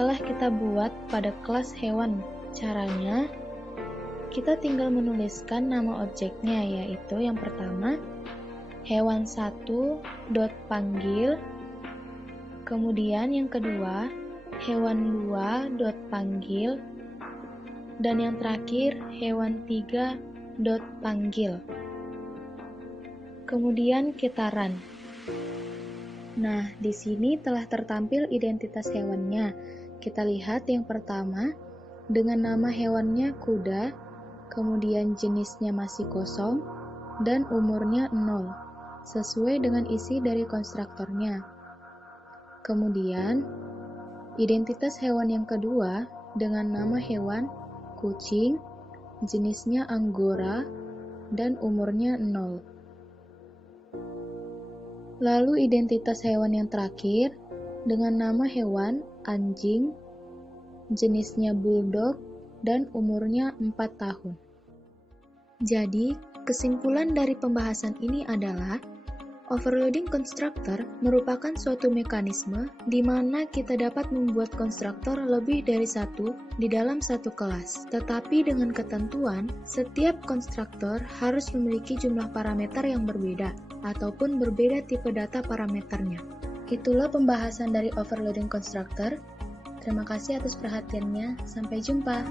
telah kita buat pada kelas hewan. Caranya, kita tinggal menuliskan nama objeknya, yaitu yang pertama, hewan1.panggil, kemudian yang kedua, hewan2.panggil, dan yang terakhir, hewan3.panggil. Kemudian kita run. Nah, di sini telah tertampil identitas hewannya. Kita lihat yang pertama, dengan nama hewannya kuda, kemudian jenisnya masih kosong, dan umurnya 0, sesuai dengan isi dari konstruktornya. Kemudian, identitas hewan yang kedua, dengan nama hewan kucing, jenisnya Anggora, dan umurnya 0. Lalu identitas hewan yang terakhir, dengan nama hewan anjing, jenisnya bulldog, dan umurnya 4 tahun. Jadi, kesimpulan dari pembahasan ini adalah overloading constructor merupakan suatu mekanisme di mana kita dapat membuat konstruktor lebih dari satu di dalam satu kelas. Tetapi dengan ketentuan, setiap konstruktor harus memiliki jumlah parameter yang berbeda ataupun berbeda tipe data parameternya. Itulah pembahasan dari overloading constructor. Terima kasih atas perhatiannya. Sampai jumpa.